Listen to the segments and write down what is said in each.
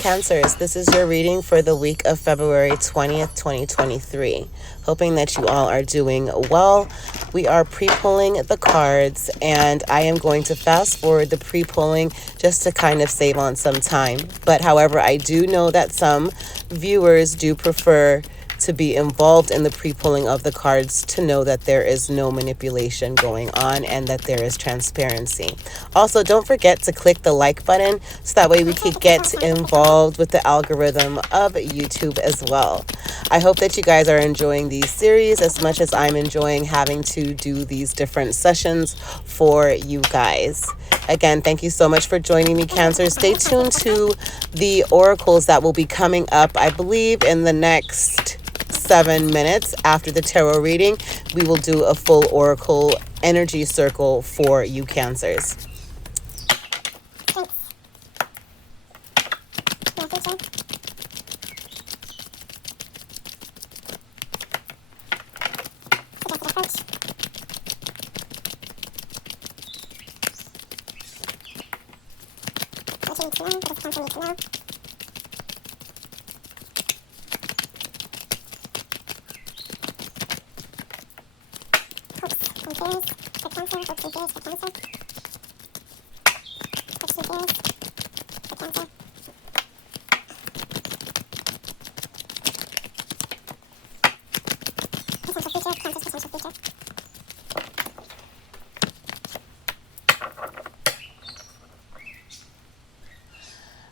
Cancers, this is your reading for the week of February 20th, 2023. Hoping that you all are doing well. We are pre-pulling the cards, and I am going to fast forward the pre-pulling just to kind of save on some time. But however, I do know that some viewers do prefer to be involved in the pre-pulling of the cards to know that there is no manipulation going on and that there is transparency. Also, don't forget to click the like button so that way we can get involved with the algorithm of YouTube as well. I hope that you guys are enjoying these series as much as I'm enjoying having to do these different sessions for you guys. Again, thank you so much for joining me, Cancer. Stay tuned to the oracles that will be coming up, I believe, in the next 7 minutes after the tarot reading. We will do a full oracle energy circle for you, Cancers.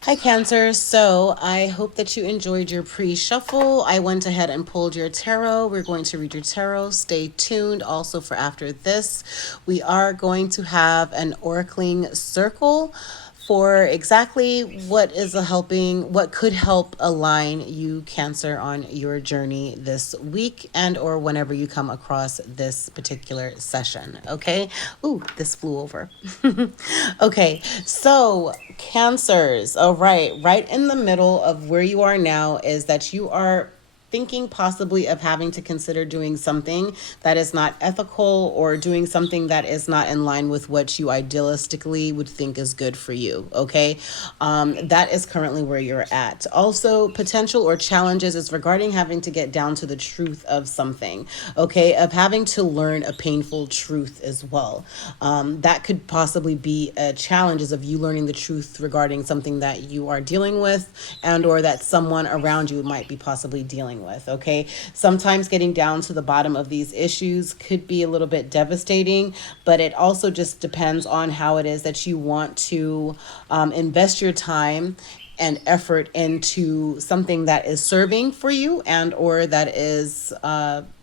Hi, Cancer. So I hope that you enjoyed your pre-shuffle. I went ahead and pulled your tarot. We're going to read your tarot. Stay tuned also for after this. We are going to have an oracling circle for exactly what could help align you, Cancer, on your journey this week and or whenever you come across this particular session. Okay. Ooh, this flew over. Okay. So Cancers. All right in the middle of where you are now is that you are thinking possibly of having to consider doing something that is not ethical or doing something that is not in line with what you idealistically would think is good for you. Okay. That is currently where you're at. Also, potential or challenges is regarding having to get down to the truth of something. Okay. Of having to learn a painful truth as well. That could possibly be a challenge is of you learning the truth regarding something that you are dealing with and or that someone around you might be possibly dealing with. Okay. Sometimes getting down to the bottom of these issues could be a little bit devastating, but it also just depends on how it is that you want to invest your time and effort into something that is serving for you and or that is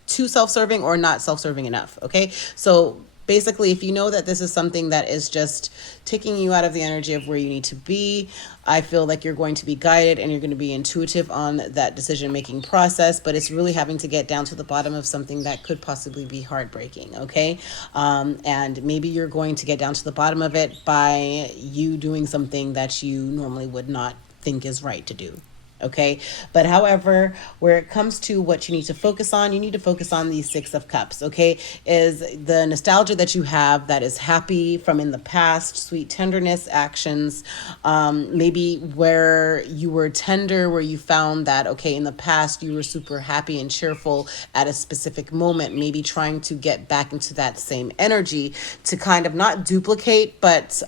too self-serving or not self-serving enough. Okay. So basically, if you know that this is something that is just taking you out of the energy of where you need to be, I feel like you're going to be guided and you're going to be intuitive on that decision-making process, but it's really having to get down to the bottom of something that could possibly be heartbreaking, okay? And maybe you're going to get down to the bottom of it by you doing something that you normally would not think is right to do. Okay. But however, where it comes to what you need to focus on, you need to focus on the Six of Cups. Okay. Is the nostalgia that you have that is happy from in the past, sweet tenderness, actions, maybe where you were tender, where you found that, okay, in the past, you were super happy and cheerful at a specific moment, maybe trying to get back into that same energy to kind of not duplicate, but,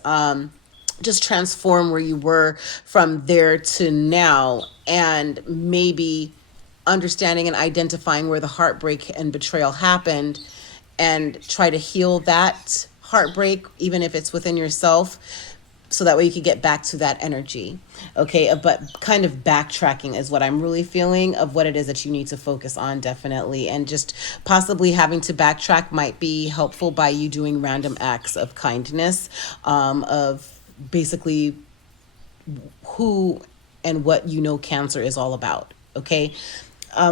just transform where you were from there to now and maybe understanding and identifying where the heartbreak and betrayal happened and try to heal that heartbreak, even if it's within yourself, so that way you can get back to that energy. Okay. But kind of backtracking is what I'm really feeling of what it is that you need to focus on, definitely. And just possibly having to backtrack might be helpful by you doing random acts of kindness, of basically who and what you know Cancer is all about. Okay.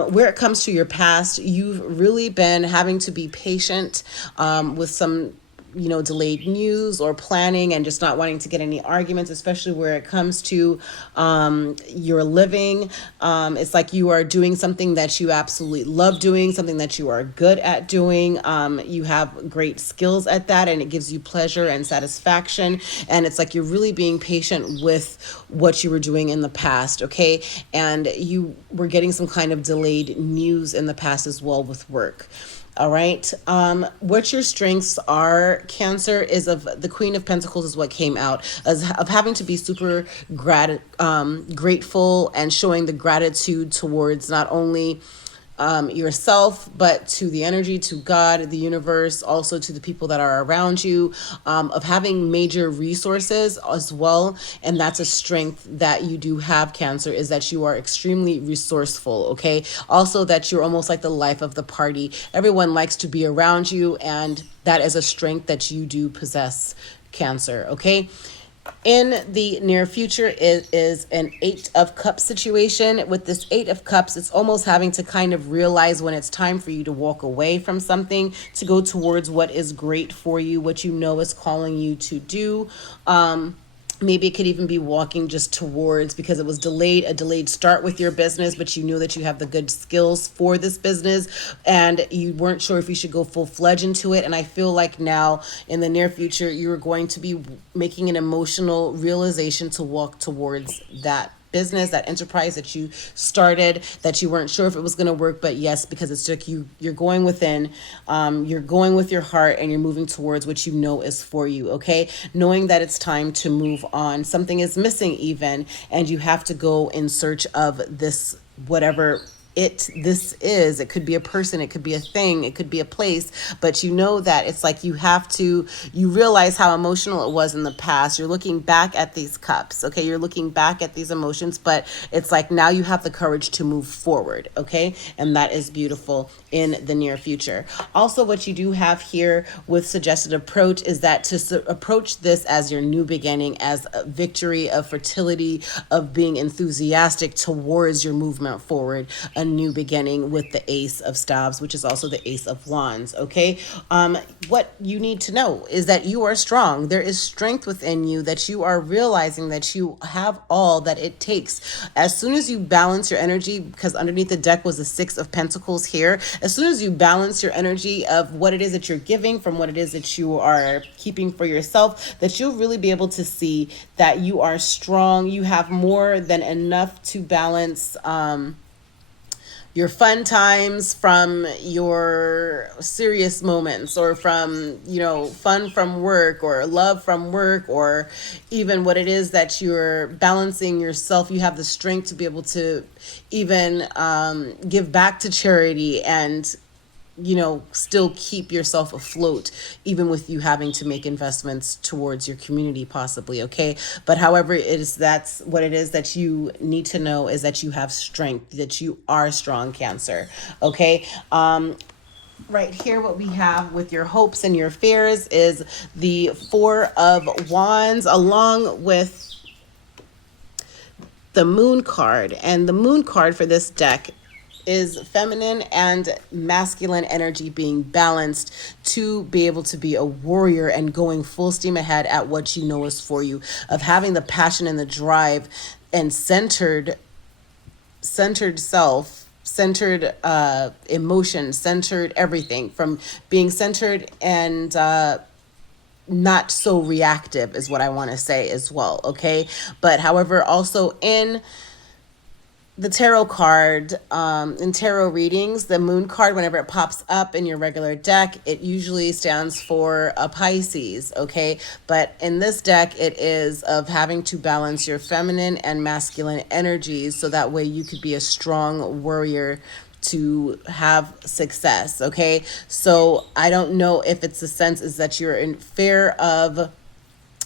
Where it comes to your past, you've really been having to be patient with some delayed news or planning and just not wanting to get any arguments, especially where it comes to your living. It's like you are doing something that you absolutely love doing, something that you are good at doing. You have great skills at that, and it gives you pleasure and satisfaction. And it's like you're really being patient with what you were doing in the past, okay? And you were getting some kind of delayed news in the past as well with work. All right. What your strengths are, Cancer, is of the Queen of Pentacles is what came out as of having to be super grateful and showing the gratitude towards not only yourself, but to the energy, to God, the universe, also to the people that are around you, of having major resources as well. And that's a strength that you do have, Cancer, is that you are extremely resourceful, okay? Also that you're almost like the life of the party. Everyone likes to be around you, and that is a strength that you do possess, Cancer, okay? In the near future, it is an Eight of Cups situation. With this Eight of Cups, it's almost having to kind of realize when it's time for you to walk away from something, to go towards what is great for you, what you know is calling you to do. Maybe it could even be walking just towards, because it was a delayed start with your business, but you knew that you have the good skills for this business and you weren't sure if you should go full-fledged into it. And I feel like now in the near future, you're going to be making an emotional realization to walk towards that business, that enterprise that you started, that you weren't sure if it was going to work, but yes, because it's like you're going within, you're going with your heart, and you're moving towards what you know is for you, okay? Knowing that it's time to move on. Something is missing even, and you have to go in search of this, whatever it could be a person, it could be a thing, it could be a place, but you know that it's like you realize how emotional it was in the past. You're looking back at these cups, okay? You're looking back at these emotions, but it's like now you have the courage to move forward, okay? And that is beautiful in the near future. Also, what you do have here with suggested approach is that to approach this as your new beginning, as a victory of fertility, of being enthusiastic towards your movement forward, a new beginning with the Ace of Staves, which is also the Ace of Wands, okay? What you need to know is that you are strong. There is strength within you, that you are realizing that you have all that it takes. As soon as you balance your energy, because underneath the deck was the Six of Pentacles here, as soon as you balance your energy of what it is that you're giving from what it is that you are keeping for yourself, that you'll really be able to see that you are strong. You have more than enough to balance your fun times from your serious moments, or from, fun from work, or love from work, or even what it is that you're balancing yourself. You have the strength to be able to even give back to charity and still keep yourself afloat, even with you having to make investments towards your community possibly, okay? But however it is, that's what it is that you need to know, is that you have strength, that you are strong, Cancer, okay? Right here, what we have with your hopes and your fears is the Four of Wands, along with the Moon card. And the Moon card for this deck is feminine and masculine energy being balanced to be able to be a warrior and going full steam ahead at what you know is for you, of having the passion and the drive and centered self, centered emotion, centered everything, from being centered and not so reactive is what I want to say as well, okay? But however, also in the tarot card, in tarot readings, the Moon card, whenever it pops up in your regular deck, it usually stands for a Pisces, okay? But in this deck, it is of having to balance your feminine and masculine energies, so that way you could be a strong warrior to have success, okay? So I don't know if it's the sense is that you're in fear of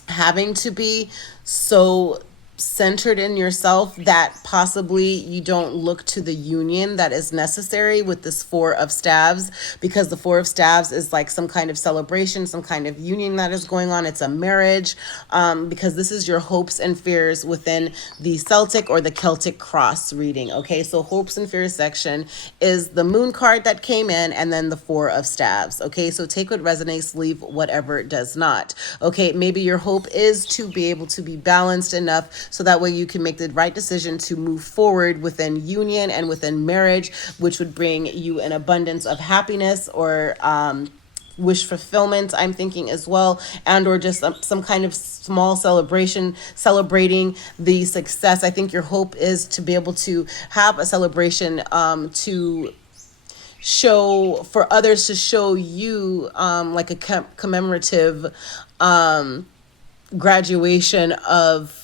having to be so centered in yourself that possibly you don't look to the union that is necessary with this Four of Staves, because the Four of Staves is like some kind of celebration, some kind of union that is going on. It's a marriage, because this is your hopes and fears within the Celtic or the Celtic cross reading. Okay, so hopes and fears section is the moon card that came in, and then the Four of Staves. Okay, so take what resonates, leave whatever does not. Okay, maybe your hope is to be able to be balanced enough so that way you can make the right decision to move forward within union and within marriage, which would bring you an abundance of happiness or wish fulfillment, I'm thinking as well, and or just some kind of small celebration celebrating the success. I think your hope is to be able to have a celebration, to show for others, to show you, like a commemorative graduation of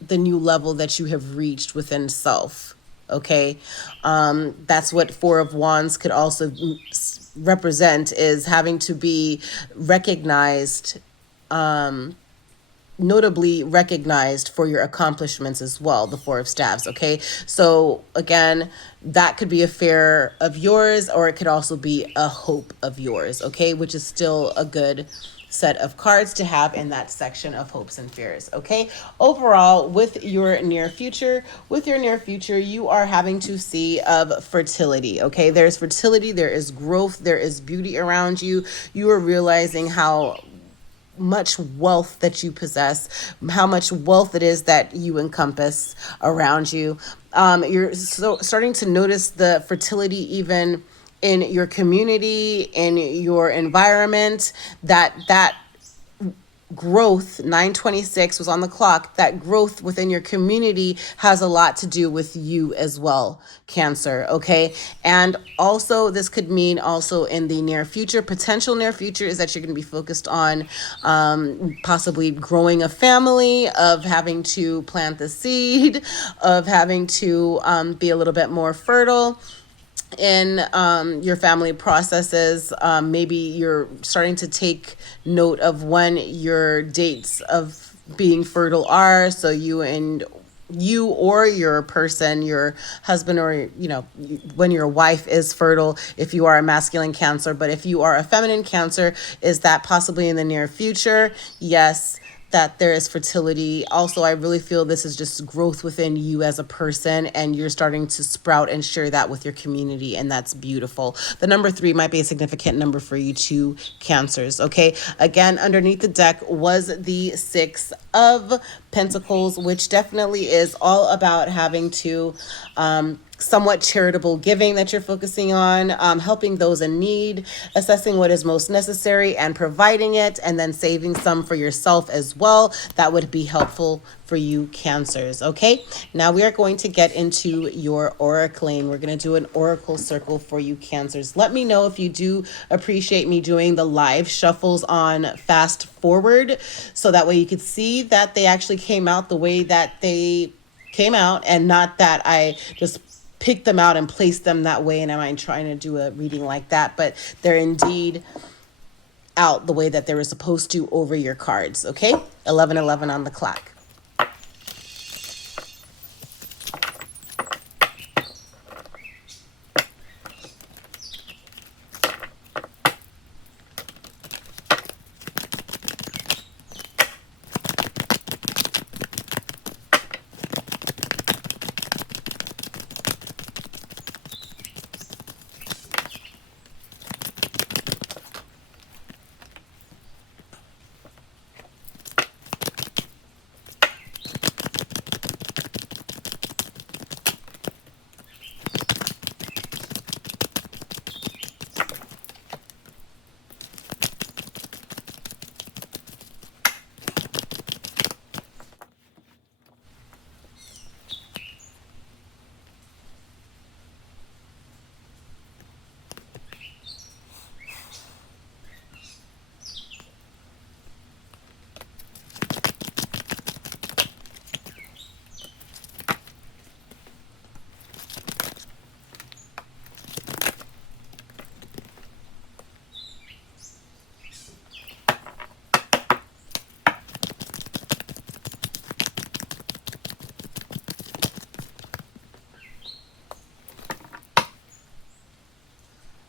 the new level that you have reached within self. Okay, that's what Four of Wands could also represent, is having to be recognized, notably recognized for your accomplishments as well, the Four of Staves. Okay, so again, that could be a fear of yours, or it could also be a hope of yours. Okay, which is still a good set of cards to have in that section of hopes and fears. Okay, overall, with your near future, you are having to see of fertility. Okay, there's fertility, there is growth, there is beauty around you. You are realizing how much wealth that you possess, how much wealth it is that you encompass around you. You're starting to notice the fertility even in your community, in your environment, that growth, 926 was on the clock, that growth within your community has a lot to do with you as well, Cancer. Okay, and also this could mean also in the near future, potential near future, is that you're going to be focused on possibly growing a family, of having to plant the seed, of having to be a little bit more fertile in your family processes. Maybe you're starting to take note of when your dates of being fertile are, so you or your person, your husband, or when your wife is fertile, if you are a masculine Cancer. But if you are a feminine Cancer, is that possibly in the near future? Yes, that there is fertility. Also, I really feel this is just growth within you as a person, and you're starting to sprout and share that with your community, and that's beautiful. The number 3 might be a significant number for you too, Cancers. Okay, again, underneath the deck was the Six of Pentacles, which definitely is all about having to somewhat charitable giving that you're focusing on, helping those in need, assessing what is most necessary and providing it, and then saving some for yourself as well. That would be helpful for you, Cancers. Okay, now we are going to get into your oracling. We're going to do an oracle circle for you, Cancers. Let me know if you do appreciate me doing the live shuffles on fast forward, so that way you could see that they actually came out the way that they came out, and not that I just pick them out and place them that way, and I'm trying to do a reading like that, but they're indeed out the way that they were supposed to over your cards. Okay, 11:11 on the clock.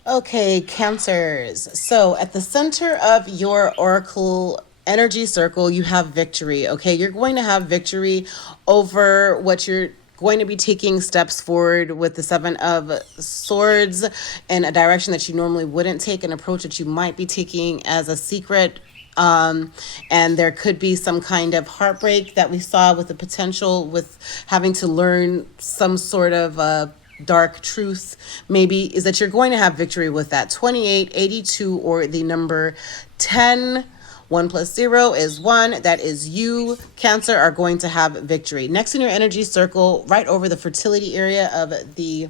Okay, Cancers. So at the center of your oracle energy circle, you have victory. Okay, you're going to have victory over what you're going to be taking steps forward with the Seven of Swords in a direction that you normally wouldn't take, an approach that you might be taking as a secret. And there could be some kind of heartbreak that we saw with the potential with having to learn some sort of dark truth maybe, is that you're going to have victory with that 28, 82, or the number 10. 1 plus 0 is 1. That is you, Cancer, are going to have victory. Next in your energy circle, right over the fertility area of the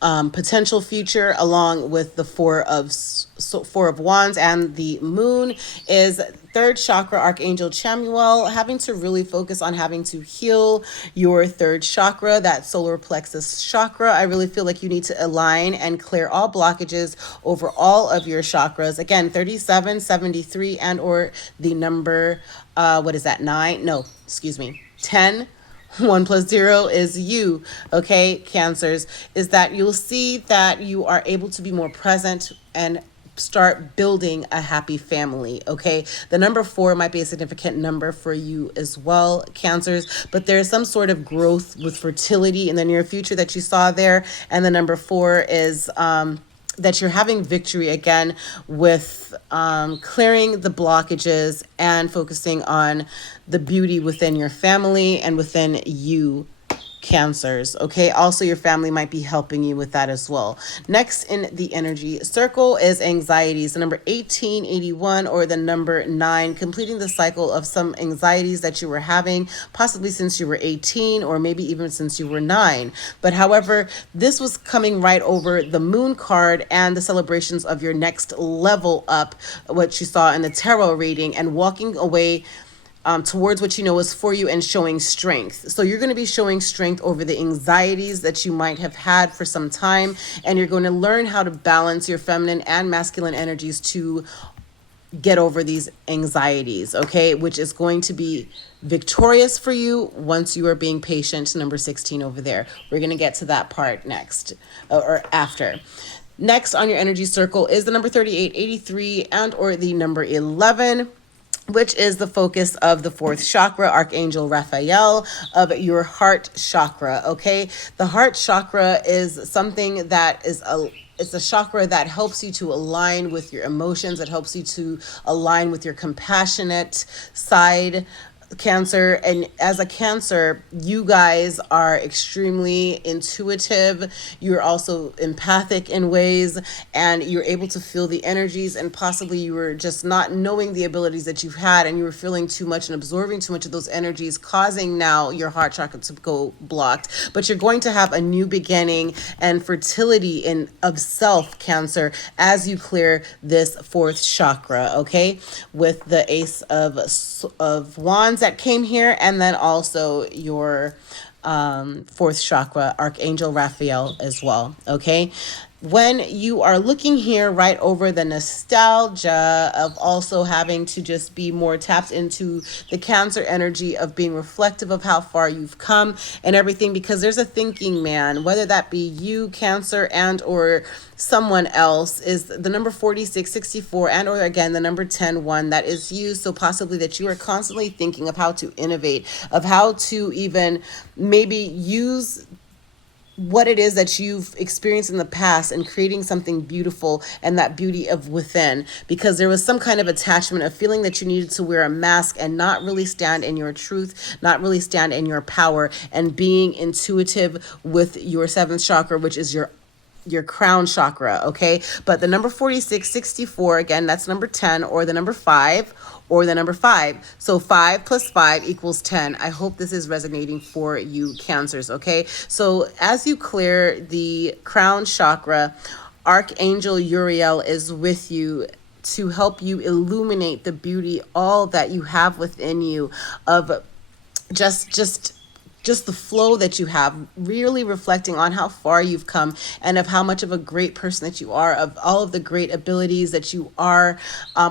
potential future, along with the Four of Wands and the Moon, is third chakra, Archangel Chamuel, having to really focus on having to heal your third chakra, that solar plexus chakra. I really feel like you need to align and clear all blockages over all of your chakras. Again, 37, 73, and or the number, what is that, 9? No, excuse me, 10. 1 plus 0 is you, okay, Cancers, is that you'll see that you are able to be more present and start building a happy family, okay? The number 4 might be a significant number for you as well, Cancers, but there's some sort of growth with fertility in the near future that you saw there. And the number 4 is that you're having victory again with clearing the blockages and focusing on the beauty within your family and within you, Cancers. Okay, also your family might be helping you with that as well. Next in the energy circle is anxieties, the number 1881 or the number 9, completing the cycle of some anxieties that you were having possibly since you were 18 or maybe even since you were 9. But however, this was coming right over the Moon card and the celebrations of your next level up, what you saw in the tarot reading, and walking away towards what you know is for you and showing strength. So you're going to be showing strength over the anxieties that you might have had for some time, and you're going to learn how to balance your feminine and masculine energies to get over these anxieties, okay, which is going to be victorious for you once you are being patient. Number 16 over there. We're going to get to that part next or after. Next on your energy circle is the number 38, 83, and or the number 11, which is the focus of the fourth chakra, Archangel Raphael, of your heart chakra, okay? The heart chakra is something that is it's a chakra that helps you to align with your emotions. It helps you to align with your compassionate side, Cancer. And as a Cancer, you guys are extremely intuitive. You're also empathic in ways, and you're able to feel the energies, and possibly you were just not knowing the abilities that you've had, and you were feeling too much and absorbing too much of those energies, causing now your heart chakra to go blocked. But you're going to have a new beginning and fertility in of self, Cancer, as you clear this fourth chakra, okay, with the Ace of Wands that came here, and then also your fourth chakra, Archangel Raphael, as well, okay? When you are looking here right over the nostalgia of also having to just be more tapped into the Cancer energy of being reflective of how far you've come and everything, because there's a thinking man, whether that be you, Cancer, and or someone else, is the number 46, 64, and or again the number 10, 1, that is you. So possibly that you are constantly thinking of how to innovate, of how to even maybe use what it is that you've experienced in the past and creating something beautiful, and that beauty of within, because there was some kind of attachment, a feeling that you needed to wear a mask and not really stand in your truth, not really stand in your power, and being intuitive with your seventh chakra, which is your crown chakra, okay? But the number 46, 64, again, that's number 10, or the number 5, or the number 5. So 5 plus 5 equals 10. I hope this is resonating for you, Cancers, okay? So as you clear the crown chakra, Archangel Uriel is with you to help you illuminate the beauty, all that you have within you, of just just the flow that you have, really reflecting on how far you've come and of how much of a great person that you are, of all of the great abilities that you are,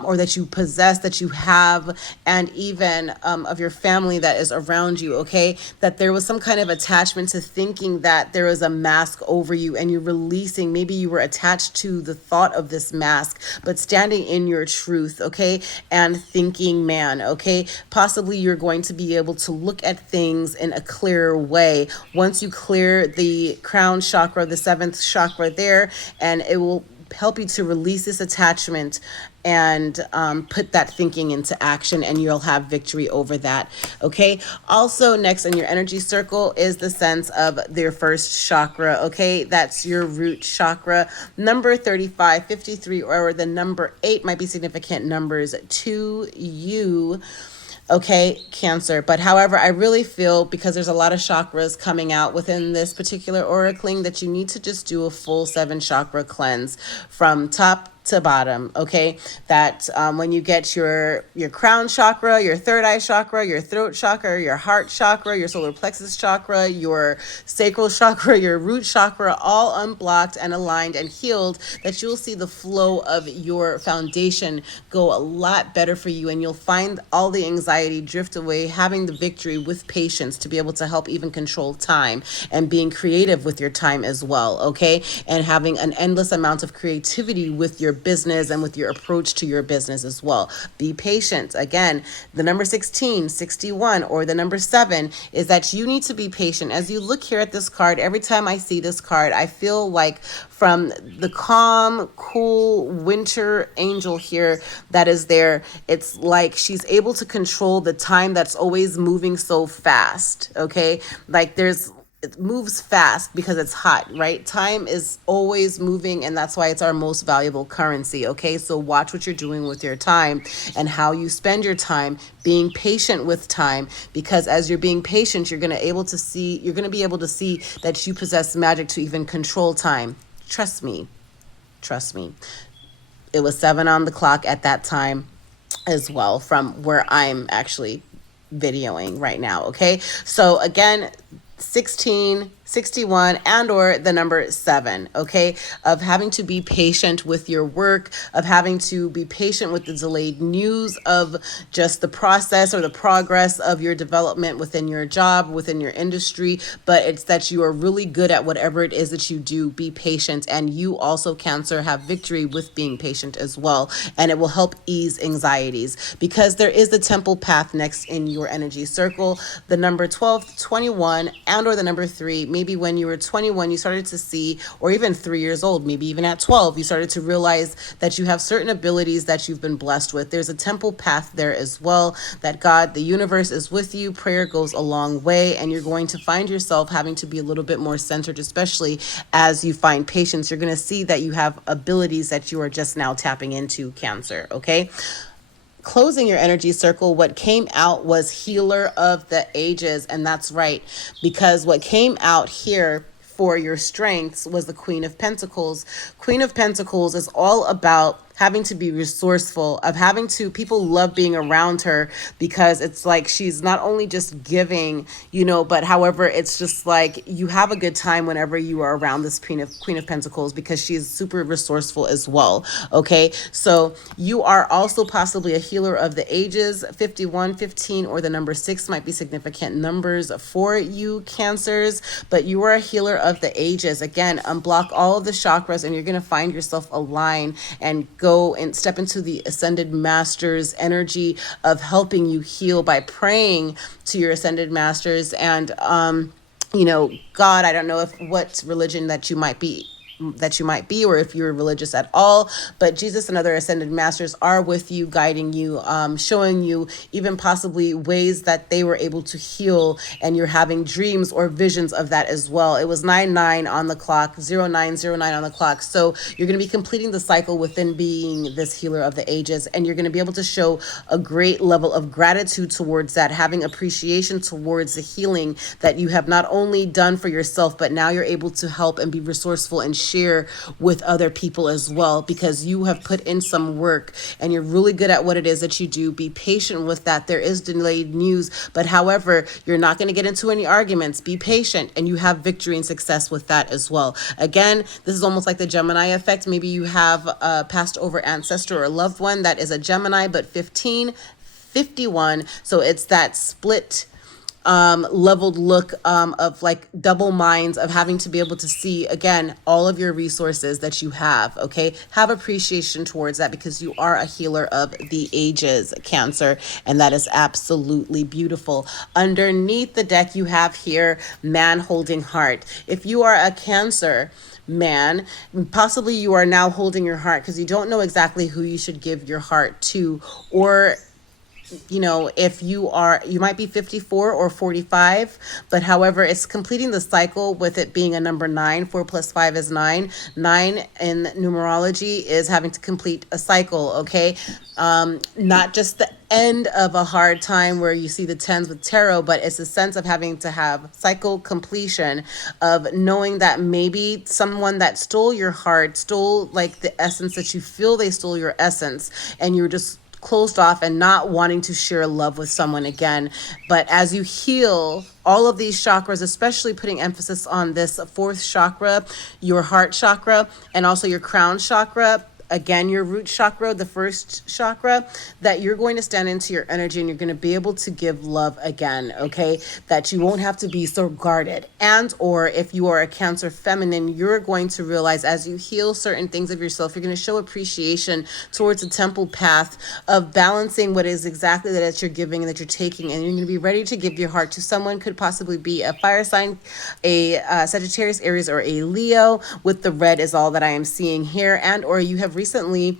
or that you possess, that you have, and even of your family that is around you, okay? That there was some kind of attachment to thinking that there was a mask over you and you're releasing. Maybe you were attached to the thought of this mask, but standing in your truth, okay? And thinking, man, okay? Possibly you're going to be able to look at things in a clearer way once you clear the crown chakra, the seventh chakra there, and it will help you to release this attachment and put that thinking into action, and you'll have victory over that. Okay. Also, next in your energy circle is the sense of your first chakra. Okay. That's your root chakra. Number 35, 53, or the number 8 might be significant numbers to you. Okay, Cancer. But however, I really feel, because there's a lot of chakras coming out within this particular oracling, that you need to just do a full 7 chakra cleanse from top to bottom. Okay, that when you get your crown chakra, your third eye chakra, your throat chakra, your heart chakra, your solar plexus chakra, your sacral chakra, your root chakra, all unblocked and aligned and healed, that you'll see the flow of your foundation go a lot better for you, and you'll find all the anxiety drift away, having the victory with patience to be able to help even control time and being creative with your time as well. Okay, and having an endless amount of creativity with your business and with your approach to your business as well. Be patient. Again, the number 16, 61, or the number 7 is that you need to be patient. As you look here at this card, every time I see this card, I feel like from the calm, cool winter angel here that is there, it's like she's able to control the time that's always moving so fast. Okay, like it moves fast because it's hot, right? Time is always moving, and that's why it's our most valuable currency. Okay, so watch what you're doing with your time and how you spend your time, being patient with time, because as you're being patient, you're going to be able to see that you possess magic to even control time. Trust me. It was 7 on the clock at that time as well, from where I'm actually videoing right now. Okay, so again, 16, 61, and or the number 7, okay, of having to be patient with your work, of having to be patient with the delayed news of just the process or the progress of your development within your job, within your industry. But it's that you are really good at whatever it is that you do. Be patient, and you also, Cancer, have victory with being patient as well, and it will help ease anxieties, because there is the temple path next in your energy circle, the number 12, 21, and or the number 3. Maybe when you were 21, you started to see, or even 3 years old, maybe even at 12, you started to realize that you have certain abilities that you've been blessed with. There's a temple path there as well, that God, the universe, is with you. Prayer goes a long way, and you're going to find yourself having to be a little bit more centered, especially as you find patience. You're going to see that you have abilities that you are just now tapping into, Cancer, okay? Closing your energy circle, what came out was Healer of the Ages. And that's right, because what came out here for your strengths was the Queen of Pentacles. Queen of Pentacles is all about having to be resourceful, of having to, people love being around her, because it's like she's not only just giving, but however, it's just like you have a good time whenever you are around this Queen of Pentacles, because she's super resourceful as well. Okay, so you are also possibly a healer of the ages. 51, 15, or the number 6 might be significant numbers for you, Cancers, but you are a healer of the ages. Again, unblock all of the chakras, and you're going to find yourself aligned and go and step into the Ascended Masters energy of helping you heal by praying to your Ascended Masters. And God, I don't know what religion that you might be, or if you're religious at all, but Jesus and other Ascended Masters are with you, guiding you, showing you even possibly ways that they were able to heal, and you're having dreams or visions of that as well. It was 99 on the clock, 0909 on the clock. So you're going to be completing the cycle within being this healer of the ages, and you're going to be able to show a great level of gratitude towards that, having appreciation towards the healing that you have not only done for yourself, but now you're able to help and be resourceful and share with other people as well, because you have put in some work and you're really good at what it is that you do. Be patient with that. There is delayed news, but however, you're not going to get into any arguments. Be patient, and you have victory and success with that as well. Again, this is almost like the Gemini effect. Maybe you have a passed over ancestor or loved one that is a Gemini, but 15, 51. So it's that split leveled look of like double minds, of having to be able to see again all of your resources that you have. Okay, have appreciation towards that, because you are a healer of the ages, Cancer, and that is absolutely beautiful. Underneath the deck, you have here man holding heart. If you are a Cancer man, possibly you are now holding your heart because you don't know exactly who you should give your heart to, or if you might be 54 or 45, but however, it's completing the cycle with it being a number 9. 4 plus 5 is 9. 9 in numerology is having to complete a cycle, okay? Not just the end of a hard time where you see the 10s with tarot, but it's a sense of having to have cycle completion, of knowing that maybe someone that stole your heart, stole like the essence that you feel they stole your essence, and you're just closed off and not wanting to share love with someone again. But as you heal all of these chakras, especially putting emphasis on this 4th chakra, your heart chakra, and also your crown chakra, again, your root chakra, the 1st chakra, that you're going to stand into your energy and you're going to be able to give love again, okay? That you won't have to be so guarded. And or if you are a Cancer feminine, you're going to realize as you heal certain things of yourself, you're going to show appreciation towards the temple path of balancing what is exactly that you're giving and that you're taking, and you're going to be ready to give your heart to someone. Could possibly be a fire sign, a Sagittarius, Aries, or a Leo. With the red is all that I am seeing here. And or you have recently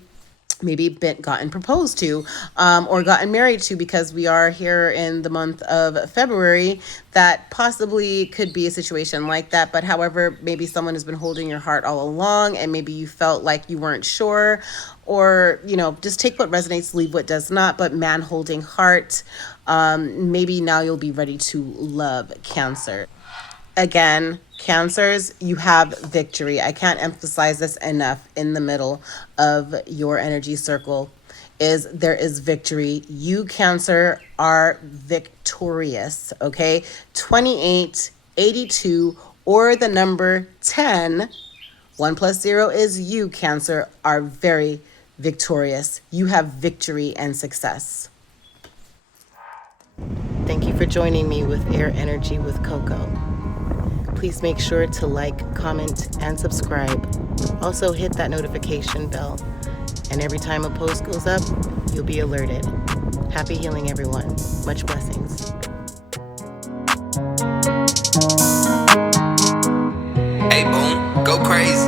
maybe gotten proposed to, or gotten married to, because we are here in the month of February. That possibly could be a situation like that. But however, maybe someone has been holding your heart all along, and maybe you felt like you weren't sure, or just take what resonates, leave what does not. But man holding heart, maybe now you'll be ready to love, Cancer. Again, Cancers, you have victory. I can't emphasize this enough. In the middle of your energy circle there is victory. You, Cancer, are victorious, okay? 28, 82, or the number 10, 1 plus 0 is you, Cancer, are very victorious. You have victory and success. Thank you for joining me with Air Energy with Coco. Please make sure to like, comment, and subscribe. Also hit that notification bell. And every time a post goes up, you'll be alerted. Happy healing, everyone. Much blessings. Hey, boom, go crazy.